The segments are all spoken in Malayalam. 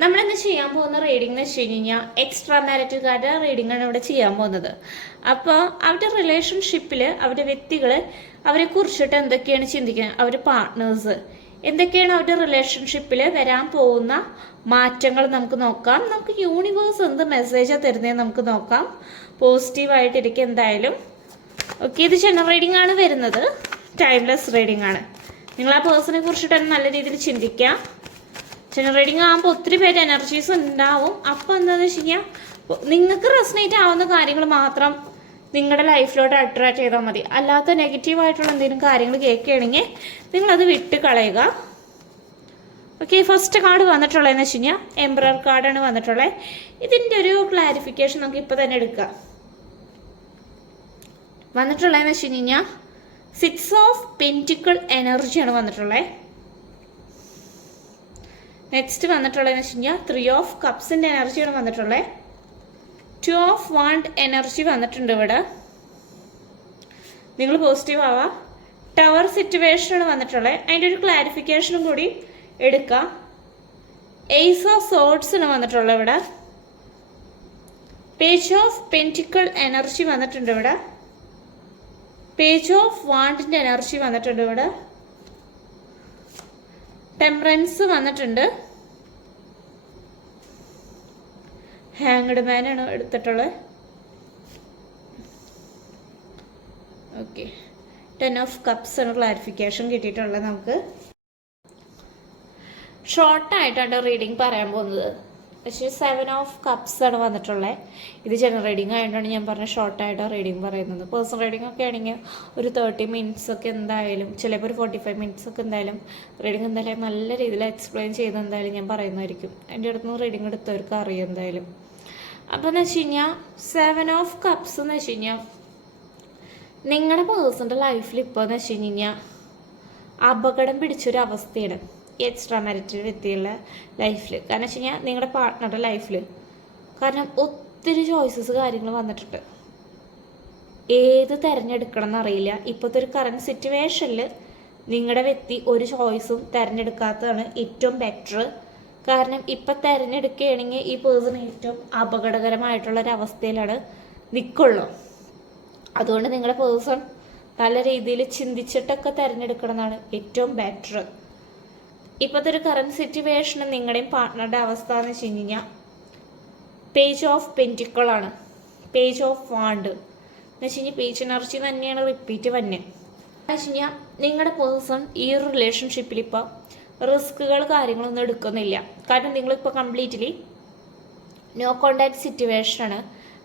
നമ്മളിന്ന് ചെയ്യാൻ പോകുന്ന റീഡിംഗ് എന്ന് വെച്ച് കഴിഞ്ഞാൽ എക്സ്ട്രാ മാരിറ്റൽകാരുടെ റീഡിംഗ് ആണ് ഇവിടെ ചെയ്യാൻ പോകുന്നത്. അപ്പോൾ അവരുടെ റിലേഷൻഷിപ്പിൽ അവരുടെ വ്യക്തികൾ അവരെ കുറിച്ചിട്ട് എന്തൊക്കെയാണ് ചിന്തിക്കുന്നത്, അവരുടെ പാർട്ട്നേഴ്സ് എന്തൊക്കെയാണ് അവരുടെ റിലേഷൻഷിപ്പിൽ വരാൻ പോകുന്ന മാറ്റങ്ങൾ നമുക്ക് നോക്കാം. നമുക്ക് യൂണിവേഴ്സ് എന്ത് മെസ്സേജാണ് തരുന്നത് നമുക്ക് നോക്കാം. പോസിറ്റീവായിട്ടിരിക്കും എന്തായാലും. ഓക്കെ, ഇത് ജനറൽ റീഡിംഗ് ആണ് വരുന്നത്, ടൈംലെസ് റീഡിംഗ് ആണ്. നിങ്ങൾ ആ പേഴ്സണെ കുറിച്ചിട്ട് നല്ല രീതിയിൽ ചിന്തിക്കാം. ജനറൽ റീഡിംഗ് ആകുമ്പോൾ ഒത്തിരി പേര് എനർജീസ് ഉണ്ടാവും. അപ്പോൾ എന്താണെന്ന് വെച്ച് കഴിഞ്ഞാൽ നിങ്ങൾക്ക് റെസനേറ്റ് ആവുന്ന കാര്യങ്ങൾ മാത്രം നിങ്ങളുടെ ലൈഫിലോട്ട് അട്രാക്ട് ചെയ്താൽ മതി. അല്ലാത്ത നെഗറ്റീവായിട്ടുള്ള എന്തെങ്കിലും കാര്യങ്ങൾ കേൾക്കുകയാണെങ്കിൽ നിങ്ങളത് വിട്ട് കളയുക. ഓക്കെ, ഫസ്റ്റ് കാർഡ് വന്നിട്ടുള്ളതെന്ന് വെച്ച് കഴിഞ്ഞാൽ എംപറർ കാർഡാണ് വന്നിട്ടുള്ളത്. ഇതിൻ്റെ ഒരു ക്ലാരിഫിക്കേഷൻ നമുക്ക് ഇപ്പോൾ തന്നെ എടുക്കാം. വന്നിട്ടുള്ളതെന്ന് വെച്ച് കഴിഞ്ഞാൽ 6 ഓഫ് പെന്റിക്കിൾ എനർജിയാണ് വന്നിട്ടുള്ളത്. നെക്സ്റ്റ് വന്നിട്ടുള്ളതെന്ന് വെച്ച് കഴിഞ്ഞാൽ 3 ഓഫ് കപ്സിൻ്റെ എനർജിയാണ് വന്നിട്ടുള്ളത്. 2 ഓഫ് വാണ്ട് എനർജി വന്നിട്ടുണ്ട് ഇവിടെ. നിങ്ങൾ പോസിറ്റീവ് ആവാം. ടവർ സിറ്റുവേഷനാണ് വന്നിട്ടുള്ളത്. അതിൻ്റെ ഒരു ക്ലാരിഫിക്കേഷനും കൂടി എടുക്കാം. ഏസ് ഓഫ് സോർഡ്സ് ആണ് വന്നിട്ടുള്ളത് ഇവിടെ. പേജ് ഓഫ് പെന്റിക്കിൾ എനർജി വന്നിട്ടുണ്ട് ഇവിടെ. പേജ് ഓഫ് വാണ്ടിൻ്റെ എനർജി വന്നിട്ടുണ്ട് ഇവിടെ. ടെമ്പറൻസ് വന്നിട്ടുണ്ട്. ഹാങ്ഡ് മാൻ ആണ് എടുത്തിട്ടുള്ളത്. ഓക്കെ, 10 ഓഫ് കപ്സ് ആണ് ക്ലാരിഫിക്കേഷൻ കിട്ടിയിട്ടുള്ളത്. നമുക്ക് ഷോർട്ടായിട്ടാണ് റീഡിങ് പറയാൻ പോകുന്നത്. പക്ഷേ 7 ഓഫ് കപ്സ് ആണ് വന്നിട്ടുള്ളത്. ഇത് ജനറൽ റീഡിംഗ് ആയതുകൊണ്ടാണ് ഞാൻ പറഞ്ഞ ഷോർട്ടായിട്ട് റീഡിംഗ് പറയുന്നത്. പേഴ്സണൽ റീഡിംഗ് ഒക്കെ ആണെങ്കിൽ ഒരു 30 മിനിറ്റ്സ് ഒക്കെ എന്തായാലും, ചിലപ്പോൾ ഒരു 45 മിനിറ്റ്സ് ഒക്കെ എന്തായാലും റീഡിംഗ് എന്തായാലും നല്ല രീതിയിൽ എക്സ്പ്ലെയിൻ ചെയ്ത് എന്തായാലും ഞാൻ പറയുന്നതായിരിക്കും. എൻ്റെ അടുത്ത് റീഡിംഗ് എടുത്തവർക്ക് അറിയാം എന്തായാലും. അപ്പോൾ എന്ന് വെച്ച് കഴിഞ്ഞാൽ 7 ഓഫ് കപ്സ് എന്ന് വെച്ച് കഴിഞ്ഞാൽ നിങ്ങളുടെ പേഴ്സൻ്റെ ലൈഫിൽ ഇപ്പോൾ എന്ന് വെച്ച് കഴിഞ്ഞാൽ അപകടം പിടിച്ചൊരവസ്ഥയാണ് എക്സ്ട്രാ മാരിറ്റൽ വ്യക്തികളുടെ ലൈഫിൽ. കാരണം വെച്ച് കഴിഞ്ഞാൽ നിങ്ങളുടെ പാർട്ട്ണറുടെ ലൈഫിൽ കാരണം ഒത്തിരി ചോയ്സസ് കാര്യങ്ങൾ വന്നിട്ടുണ്ട്. ഏത് തിരഞ്ഞെടുക്കണം എന്നറിയില്ല. ഇപ്പോഴത്തെ ഒരു കറണ്ട് സിറ്റുവേഷനിൽ നിങ്ങളുടെ വ്യക്തി ഒരു ചോയ്സും തിരഞ്ഞെടുക്കാത്തതാണ് ഏറ്റവും ബെറ്റർ. കാരണം ഇപ്പം തിരഞ്ഞെടുക്കുകയാണെങ്കിൽ ഈ പേഴ്സൺ ഏറ്റവും അപകടകരമായിട്ടുള്ളൊരവസ്ഥയിലാണ് നിൽക്കുള്ളൂ. അതുകൊണ്ട് നിങ്ങളുടെ പേഴ്സൺ നല്ല രീതിയിൽ ചിന്തിച്ചിട്ടൊക്കെ തിരഞ്ഞെടുക്കണം എന്നാണ് ഏറ്റവും ബെറ്റർ. ഇപ്പോഴത്തെ ഒരു കറണ്ട് സിറ്റുവേഷന് നിങ്ങളുടെയും പാർട്ട്ണറുടെ അവസ്ഥ എന്ന് വെച്ച് കഴിഞ്ഞാൽ പേജ് ഓഫ് പെന്റിക്കിളാണ്. പേജ് ഓഫ് വാണ്ട് എന്ന് വെച്ച് കഴിഞ്ഞാൽ പേജ് എനർജി തന്നെയാണ് റിപ്പീറ്റ് തന്നെ. എന്ന് വെച്ച് കഴിഞ്ഞാൽ നിങ്ങളുടെ പേഴ്സൺ ഈ ഒരു റിലേഷൻഷിപ്പിൽ ഇപ്പോൾ റിസ്കുകൾ കാര്യങ്ങളൊന്നും എടുക്കുന്നില്ല. കാരണം നിങ്ങളിപ്പോൾ കംപ്ലീറ്റ്ലി നോ കോണ്ടാക്ട് സിറ്റുവേഷനാണ്.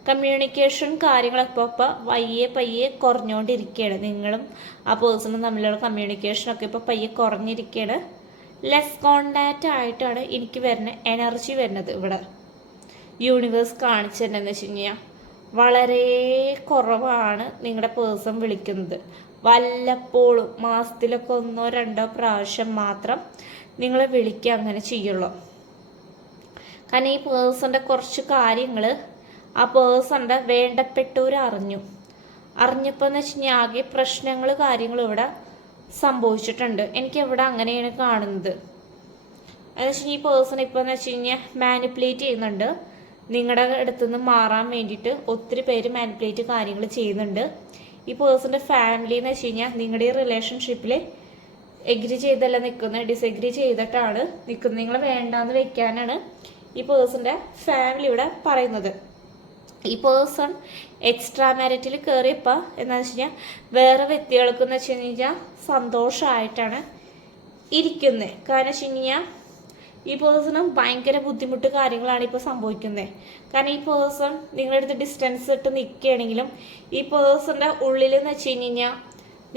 കമ്മ്യൂണിക്കേഷൻ കാര്യങ്ങളൊക്കെ ഇപ്പോൾ പയ്യെ കുറഞ്ഞുകൊണ്ടിരിക്കുകയാണ്. നിങ്ങളും ആ പേഴ്സണും തമ്മിലുള്ള കമ്മ്യൂണിക്കേഷനൊക്കെ ഇപ്പോൾ പയ്യെ കുറഞ്ഞിരിക്കുകയാണ്. ലെസ് കോണ്ടാക്റ്റ് ആയിട്ടാണ് എനിക്ക് വരുന്ന എനർജി വരുന്നത്. ഇവിടെ യൂണിവേഴ്സ് കാണിച്ചു തന്നെയെന്ന് വെച്ച് കഴിഞ്ഞാൽ വളരെ കുറവാണ് നിങ്ങളുടെ പേഴ്സൺ വിളിക്കുന്നത്. വല്ലപ്പോഴും മാസത്തിലൊക്കെ 1-2 പ്രാവശ്യം മാത്രം നിങ്ങൾ വിളിക്കുക അങ്ങനെ ചെയ്യുള്ളൂ. കാരണം ഈ പേഴ്സൻ്റെ കുറച്ച് കാര്യങ്ങൾ ആ പേഴ്സൻ്റെ വേണ്ടപ്പെട്ടവർ അറിഞ്ഞപ്പോൾ എന്ന് വെച്ച് കഴിഞ്ഞാൽ ആകെ പ്രശ്നങ്ങൾ കാര്യങ്ങളും ഇവിടെ സംഭവിച്ചിട്ടുണ്ട്. എനിക്ക് ഇവിടെ അങ്ങനെയാണ് കാണുന്നത്. എന്ന് വെച്ച് കഴിഞ്ഞാൽ ഈ പേഴ്സൺ ഇപ്പോൾ എന്ന് വെച്ച് കഴിഞ്ഞാൽ മാനിപ്പുലേറ്റ് ചെയ്യുന്നുണ്ട്. നിങ്ങളുടെ അടുത്തുനിന്ന് മാറാൻ വേണ്ടിയിട്ട് ഒത്തിരി പേര് മാനിപ്പുലേറ്റ് കാര്യങ്ങൾ ചെയ്യുന്നുണ്ട്. ഈ പേഴ്സൻ്റെ ഫാമിലി എന്ന് വെച്ച് കഴിഞ്ഞാൽ നിങ്ങളുടെ ഈ റിലേഷൻഷിപ്പിൽ എഗ്രി ചെയ്തല്ല നിൽക്കുന്നത്, ഡിസഗ്രി ചെയ്തിട്ടാണ് നിൽക്കുന്നത്. നിങ്ങളെ വേണ്ടാന്ന് വെക്കാനാണ് ഈ പേഴ്സൻ്റെ ഫാമിലി ഇവിടെ പറയുന്നത്. ഈ പേഴ്സൺ എക്സ്ട്രാ മാരിറ്റിൽ കയറിയപ്പോൾ എന്താണെന്ന് വെച്ച് കഴിഞ്ഞാൽ വേറെ വ്യക്തികൾക്കെന്ന് വെച്ച് കഴിഞ്ഞാൽ സന്തോഷമായിട്ടാണ് ഇരിക്കുന്നത്. കാരണം വെച്ച് കഴിഞ്ഞാൽ ഈ പേഴ്സണ് ഭയങ്കര ബുദ്ധിമുട്ട് കാര്യങ്ങളാണ് ഇപ്പോൾ സംഭവിക്കുന്നത്. കാരണം ഈ പേഴ്സൺ നിങ്ങളുടെ അടുത്ത് ഡിസ്റ്റൻസ് ഇട്ട് നിൽക്കുകയാണെങ്കിലും ഈ പേഴ്സൻ്റെ ഉള്ളിൽ എന്ന് വെച്ച് കഴിഞ്ഞാൽ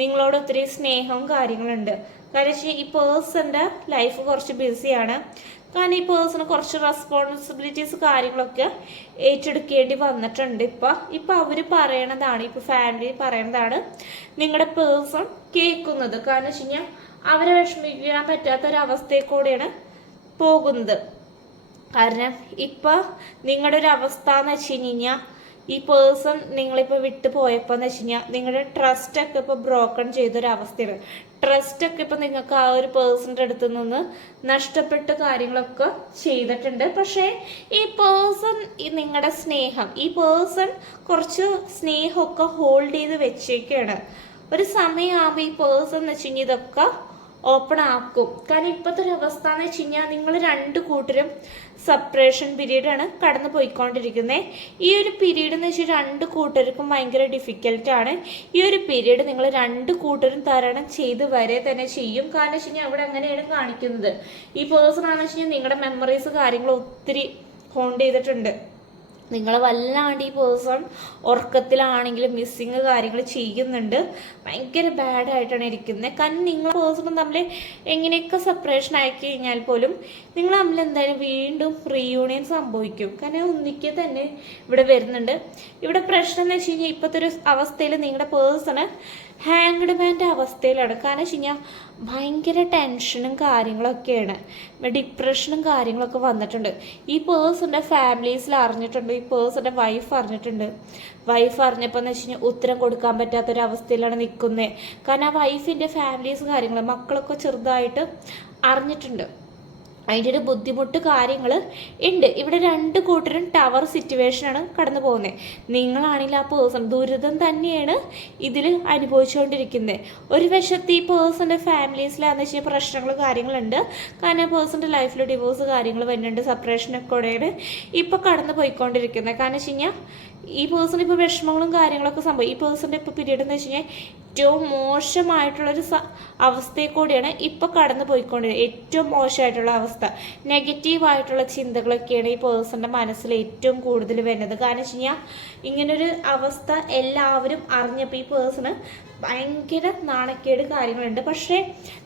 നിങ്ങളോട് ഒത്തിരി സ്നേഹവും കാര്യങ്ങളുണ്ട്. കാരണം വെച്ചാൽ ഈ പേഴ്സൻ്റെ ലൈഫ് കുറച്ച് ബിസിയാണ്. കാരണം ഈ പേഴ്സണ് കുറച്ച് റെസ്പോൺസിബിലിറ്റീസ് കാര്യങ്ങളൊക്കെ ഏറ്റെടുക്കേണ്ടി വന്നിട്ടുണ്ട്. ഇപ്പം അവർ പറയണതാണ്, ഇപ്പോൾ ഫാമിലി പറയണതാണ് നിങ്ങളുടെ പേഴ്സൺ കേൾക്കുന്നത്. കാരണം വെച്ച് കഴിഞ്ഞാൽ അവരെ വിഷമിക്കാൻ പറ്റാത്തൊരവസ്ഥയിൽ കൂടെയാണ് പോകുന്നത്. കാരണം ഇപ്പം നിങ്ങളുടെ ഒരു അവസ്ഥ എന്ന് വെച്ച് കഴിഞ്ഞാൽ ഈ പേഴ്സൺ നിങ്ങളിപ്പോൾ വിട്ടു പോയപ്പോൾ എന്ന് വെച്ച് കഴിഞ്ഞാൽ നിങ്ങളുടെ ട്രസ്റ്റൊക്കെ ഇപ്പോൾ ബ്രോക്കൺ ചെയ്തൊരവസ്ഥയാണ്. ട്രസ്റ്റൊക്കെ ഇപ്പോൾ നിങ്ങൾക്ക് ആ ഒരു പേഴ്സണിൻ്റെ അടുത്ത് നിന്ന് നഷ്ടപ്പെട്ട കാര്യങ്ങളൊക്കെ ചെയ്തിട്ടുണ്ട്. പക്ഷേ ഈ പേഴ്സൺ നിങ്ങളുടെ സ്നേഹം, ഈ പേഴ്സൺ കുറച്ച് സ്നേഹമൊക്കെ ഹോൾഡ് ചെയ്ത് വെച്ചേക്കാണ്. ഒരു സമയമാകുമ്പോൾ ഈ പേഴ്സൺ എന്ന് വെച്ച് കഴിഞ്ഞാൽ ഇതൊക്കെ ഓപ്പൺ ആക്കും. കാരണം ഇപ്പോഴത്തെ ഒരു അവസ്ഥ എന്ന് വെച്ച് കഴിഞ്ഞാൽ നിങ്ങൾ രണ്ട് കൂട്ടരും സെപ്പറേഷൻ പീരീഡാണ് കടന്നു പോയിക്കൊണ്ടിരിക്കുന്നത്. ഈ ഒരു പീരീഡ് എന്ന് വെച്ചാൽ രണ്ട് കൂട്ടർക്കും ഭയങ്കര ഡിഫിക്കൽട്ടാണ്. ഈ ഒരു പീരീഡ് നിങ്ങൾ രണ്ട് കൂട്ടരും തരണം ചെയ്ത് വരെ തന്നെ ചെയ്യും. കാരണം വെച്ച് കഴിഞ്ഞാൽ അവിടെ അങ്ങനെയാണ് കാണിക്കുന്നത്. ഈ പേഴ്സൺ ആണെന്ന് വെച്ച് കഴിഞ്ഞാൽ നിങ്ങളുടെ മെമ്മറീസ് കാര്യങ്ങൾ ഒത്തിരി ഹോണ്ട് ചെയ്തിട്ടുണ്ട്. നിങ്ങൾ വല്ലാണ്ട് ഈ പേഴ്സൺ ഉറക്കത്തിലാണെങ്കിലും മിസ്സിങ് കാര്യങ്ങൾ ചെയ്യുന്നുണ്ട്. ഭയങ്കര ബാഡായിട്ടാണ് ഇരിക്കുന്നത്. കാരണം നിങ്ങൾ പേഴ്സണും തമ്മിൽ എങ്ങനെയൊക്കെ സെപ്പറേഷൻ ആക്കി കഴിഞ്ഞാൽ പോലും നിങ്ങൾ തമ്മിൽ എന്തായാലും വീണ്ടും റീയൂണിയൻ സംഭവിക്കും. കാരണം ഒന്നിക്ക് തന്നെ ഇവിടെ വരുന്നുണ്ട്. ഇവിടെ പ്രശ്നം എന്ന് വെച്ച് കഴിഞ്ഞാൽ ഇപ്പോഴത്തെ ഒരു അവസ്ഥയിൽ നിങ്ങളുടെ പേഴ്സണ് ഹാങ്ഡ് മാൻ്റെ അവസ്ഥയിലാണ്. കാരണം വെച്ച് കഴിഞ്ഞാൽ ഭയങ്കര ടെൻഷനും കാര്യങ്ങളൊക്കെയാണ്, ഡിപ്രഷനും കാര്യങ്ങളൊക്കെ വന്നിട്ടുണ്ട്. ഈ പേഴ്സൻ്റെ ഫാമിലീസിൽ അറിഞ്ഞിട്ടുണ്ട്, ഈ പേഴ്സൻ്റെ വൈഫ് അറിഞ്ഞിട്ടുണ്ട്. വൈഫ് അറിഞ്ഞപ്പോൾ എന്ന് വെച്ച് കഴിഞ്ഞാൽ ഉത്തരം കൊടുക്കാൻ പറ്റാത്തൊരവസ്ഥയിലാണ് നിൽക്കുന്നത്. കാരണം ആ വൈഫിൻ്റെ ഫാമിലീസ് കാര്യങ്ങൾ മക്കളൊക്കെ ചെറുതായിട്ട് അറിഞ്ഞിട്ടുണ്ട്. അതിൻ്റെ ഒരു ബുദ്ധിമുട്ട് കാര്യങ്ങൾ ഉണ്ട്. ഇവിടെ രണ്ട് കൂട്ടരും ടവർ സിറ്റുവേഷനാണ് കടന്നു പോകുന്നത്. നിങ്ങളാണെങ്കിൽ ആ പേഴ്സൺ ദുരിതം തന്നെയാണ് ഇതിൽ അനുഭവിച്ചുകൊണ്ടിരിക്കുന്നത്. ഒരു വശത്ത് ഈ പേഴ്സൻ്റെ ഫാമിലീസിലാണെന്ന് വെച്ച് കഴിഞ്ഞാൽ പ്രശ്നങ്ങൾ കാര്യങ്ങളുണ്ട്. കാരണം ആ പേഴ്സൻ്റെ ലൈഫിൽ ഡിവോഴ്സ് കാര്യങ്ങൾ വരുന്നുണ്ട്, സെപ്പറേഷനൊക്കെ കൂടെയാണ് ഇപ്പോൾ കടന്നു പോയിക്കൊണ്ടിരിക്കുന്നത്. കാരണം വെച്ച് കഴിഞ്ഞാൽ ഈ പേഴ്സൺ ഇപ്പോൾ വിഷമങ്ങളും കാര്യങ്ങളൊക്കെ സംഭവിക്കും. ഈ പേഴ്സൻ്റെ ഇപ്പോൾ പീരീഡ് എന്ന് വെച്ച് കഴിഞ്ഞാൽ ഏറ്റവും മോശമായിട്ടുള്ളൊരു അവസ്ഥയിൽ കൂടിയാണ് ഇപ്പോൾ കടന്നു പോയിക്കൊണ്ടിരിക്കുന്നത്. ഏറ്റവും മോശമായിട്ടുള്ള അവസ്ഥ, നെഗറ്റീവായിട്ടുള്ള ചിന്തകളൊക്കെയാണ് ഈ പേഴ്സൻ്റെ മനസ്സിൽ ഏറ്റവും കൂടുതൽ വരുന്നത്. കാരണം വെച്ച് കഴിഞ്ഞാൽ ഇങ്ങനൊരു അവസ്ഥ എല്ലാവരും അറിഞ്ഞപ്പോൾ ഈ പേഴ്സണ് ഭയങ്കര നാണക്കേട് കാര്യങ്ങളുണ്ട്. പക്ഷേ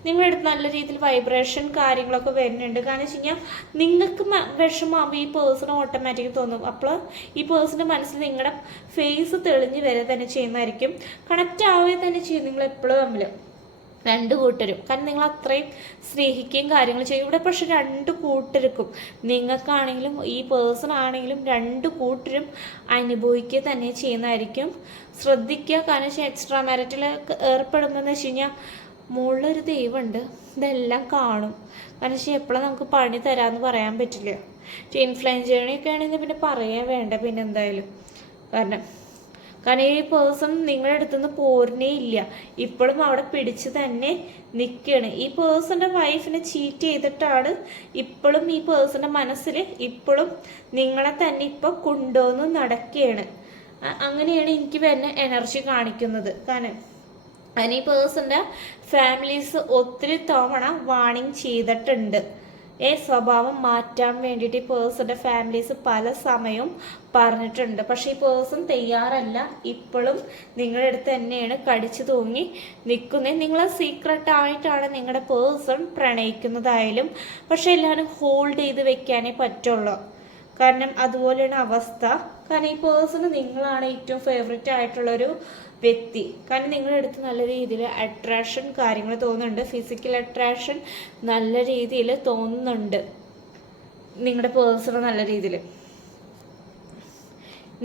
നിങ്ങളുടെ അടുത്ത് നല്ല രീതിയിൽ വൈബ്രേഷൻ കാര്യങ്ങളൊക്കെ വരുന്നുണ്ട്. കാരണം വെച്ച് കഴിഞ്ഞാൽ നിങ്ങൾക്ക് വിഷമമാകുമ്പോൾ ഈ പേഴ്സണ് ഓട്ടോമാറ്റിക് തോന്നും. അപ്പോൾ ഈ പേഴ്സൻ്റെ മനസ്സിൽ നിങ്ങളുടെ ഫേസ് തെളിഞ്ഞ് വരെ തന്നെ ചെയ്യുന്നതായിരിക്കും. കണക്റ്റ് ആവുകയും തന്നെ ചെയ്യും നിങ്ങൾ എപ്പോഴും തമ്മിൽ രണ്ട് കൂട്ടരും. കാരണം നിങ്ങൾ അത്രയും സ്നേഹിക്കുകയും കാര്യങ്ങൾ ചെയ്യും ഇവിടെ. പക്ഷെ രണ്ട് കൂട്ടർക്കും, നിങ്ങൾക്കാണെങ്കിലും ഈ പേഴ്സൺ ആണെങ്കിലും രണ്ട് കൂട്ടരും അനുഭവിക്കുക തന്നെ ചെയ്യുന്നതായിരിക്കും. ശ്രദ്ധിക്കുക. കാരണം എക്സ്ട്രാ മാരിറ്റൽ ഏർപ്പെടുമ്പോൾ വെച്ച് കഴിഞ്ഞാൽ മുകളിലൊരു ദൈവമുണ്ട്, ഇതെല്ലാം കാണും. കാരണം വെച്ചാൽ എപ്പോഴും നമുക്ക് പണി തരാമെന്ന് പറയാൻ പറ്റില്ല. ഇൻഫ്ലുവൻ ജേണിയൊക്കെ ആണെങ്കിൽ പിന്നെ പറയാൻ വേണ്ട പിന്നെ എന്തായാലും. കാരണം ഈ പേഴ്സൺ നിങ്ങളുടെ അടുത്തുനിന്ന് പോരുന്നേ ഇല്ല, ഇപ്പോഴും അവിടെ പിടിച്ച് തന്നെ നിൽക്കുകയാണ്. ഈ പേഴ്സൻ്റെ വൈഫിനെ ചീറ്റ് ചെയ്തിട്ടാണ് ഇപ്പോഴും ഈ പേഴ്സൻ്റെ മനസ്സിൽ ഇപ്പോഴും നിങ്ങളെ തന്നെ ഇപ്പോൾ കൊണ്ടുവന്ന് നടക്കുകയാണ്. അങ്ങനെയാണ് എനിക്ക് വരുന്ന എനർജി കാണിക്കുന്നത്. കാരണം ഈ പേഴ്സൻ്റെ ഫാമിലീസ് ഒത്തിരി തവണ വാണിംഗ് ചെയ്തിട്ടുണ്ട്. സ്വഭാവം മാറ്റാൻ വേണ്ടിയിട്ട് ഈ പേഴ്സൻ്റെ ഫാമിലീസ് പല സമയവും പറഞ്ഞിട്ടുണ്ട്. പക്ഷേ ഈ പേഴ്സൺ തയ്യാറല്ല. ഇപ്പോഴും നിങ്ങളുടെ അടുത്ത് തന്നെയാണ് കടിച്ചു തൂങ്ങി നിൽക്കുന്നത്. നിങ്ങളെ സീക്രട്ടായിട്ടാണ് നിങ്ങളുടെ പേഴ്സൺ പ്രണയിക്കുന്നതായാലും പക്ഷെ എല്ലാവരും ഹോൾഡ് ചെയ്ത് വെക്കാനേ പറ്റുള്ളൂ. കാരണം അതുപോലെയാണ് അവസ്ഥ. കാരണം ഈ പേഴ്സണ് നിങ്ങളാണ് ഏറ്റവും ഫേവറേറ്റ് ആയിട്ടുള്ളൊരു വ്യക്തി. കാരണം നിങ്ങളുടെ അടുത്ത് നല്ല രീതിയിൽ അട്രാക്ഷൻ കാര്യങ്ങൾ തോന്നുന്നുണ്ട്. ഫിസിക്കൽ അട്രാക്ഷൻ നല്ല രീതിയിൽ തോന്നുന്നുണ്ട് നിങ്ങളുടെ പേഴ്സണ്. നല്ല രീതിയിൽ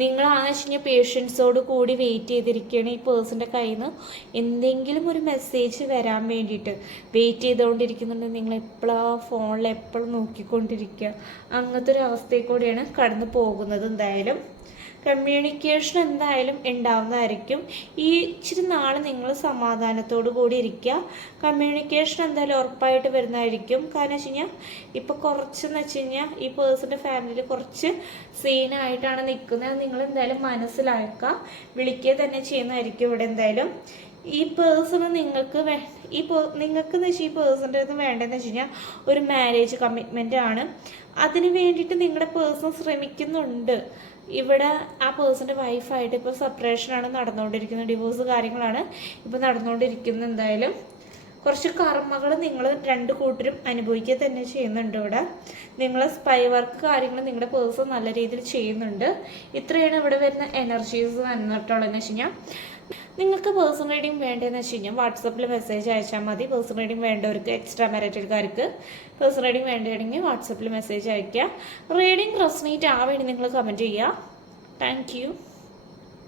നിങ്ങളാണെന്ന് വെച്ച് കഴിഞ്ഞാൽ പേഷ്യൻസോട് കൂടി വെയിറ്റ് ചെയ്തിരിക്കുകയാണ്. ഈ പേഴ്സൻ്റെ കയ്യിൽ നിന്ന് എന്തെങ്കിലും ഒരു മെസ്സേജ് വരാൻ വേണ്ടിയിട്ട് വെയിറ്റ് ചെയ്തുകൊണ്ടിരിക്കുന്നുണ്ട്. നിങ്ങൾ എപ്പോഴാണ് ഫോണിൽ എപ്പോഴും നോക്കിക്കൊണ്ടിരിക്കുക, അങ്ങനത്തെ ഒരു അവസ്ഥയിൽ കൂടിയാണ് കടന്നു പോകുന്നത്. എന്തായാലും കമ്മ്യൂണിക്കേഷൻ എന്തായാലും ഉണ്ടാവുന്നതായിരിക്കും. ഈ ഇച്ചിരി നാൾ നിങ്ങൾ സമാധാനത്തോടു കൂടി ഇരിക്കുക. കമ്മ്യൂണിക്കേഷൻ എന്തായാലും ഉറപ്പായിട്ട് വരുന്നതായിരിക്കും. കാരണം വെച്ച് കഴിഞ്ഞാൽ ഇപ്പോൾ കുറച്ചെന്ന് വെച്ച് കഴിഞ്ഞാൽ ഈ പേഴ്സൻ്റെ ഫാമിലിയിൽ കുറച്ച് സീനായിട്ടാണ് നിൽക്കുന്നത്. നിങ്ങൾ എന്തായാലും മനസ്സിലാക്കുക, വിളിക്കുക തന്നെ ചെയ്യുന്നതായിരിക്കും ഇവിടെ. എന്തായാലും ഈ പേഴ്സണ് നിങ്ങൾക്ക് നിങ്ങൾക്കെന്ന് വെച്ചാൽ ഈ പേഴ്സൻ്റെ അടുത്ത് വേണ്ടതെന്ന് വെച്ച് കഴിഞ്ഞാൽ ഒരു മാരേജ് കമ്മിറ്റ്മെൻ്റ് ആണ്. അതിന് വേണ്ടിയിട്ട് നിങ്ങളുടെ പേഴ്സൺ ശ്രമിക്കുന്നുണ്ട്. ഇവിടെ ആ പേഴ്സൻ്റെ വൈഫായിട്ട് ഇപ്പോൾ സെപ്പറേഷനാണ് നടന്നുകൊണ്ടിരിക്കുന്നത്, ഡിവോഴ്സ് കാര്യങ്ങളാണ് ഇപ്പോൾ നടന്നുകൊണ്ടിരിക്കുന്നത്. എന്തായാലും കുറച്ച് കർമ്മകൾ നിങ്ങൾ രണ്ട് കൂട്ടരും അനുഭവിക്കുക തന്നെ ചെയ്യുന്നുണ്ട് ഇവിടെ. നിങ്ങൾ സ്പൈ വർക്ക് കാര്യങ്ങൾ നിങ്ങളുടെ പേഴ്സൺ നല്ല രീതിയിൽ ചെയ്യുന്നുണ്ട്. ഇത്രയാണ് ഇവിടെ വരുന്ന എനർജീസ് വന്നിട്ടുള്ളതെന്ന് വെച്ച് കഴിഞ്ഞാൽ നിങ്ങൾക്ക് പേഴ്സൺ റീഡിങ് വേണ്ടതെന്ന് വെച്ച് കഴിഞ്ഞാൽ വാട്സപ്പിൽ മെസ്സേജ് അയച്ചാൽ മതി. പേഴ്സൺ റീഡിങ് വേണ്ടവർക്ക്, എക്സ്ട്രാ മാരിറ്റൽക്കാർക്ക് പേഴ്സൺ റീഡിങ് വേണ്ടതെങ്കിൽ വാട്സപ്പിൽ മെസ്സേജ് അയയ്ക്കുക. റീഡിങ് റെസൊനേറ്റ് ആവേണ്ടി നിങ്ങൾ കമൻറ്റ് ചെയ്യുക. Thank you.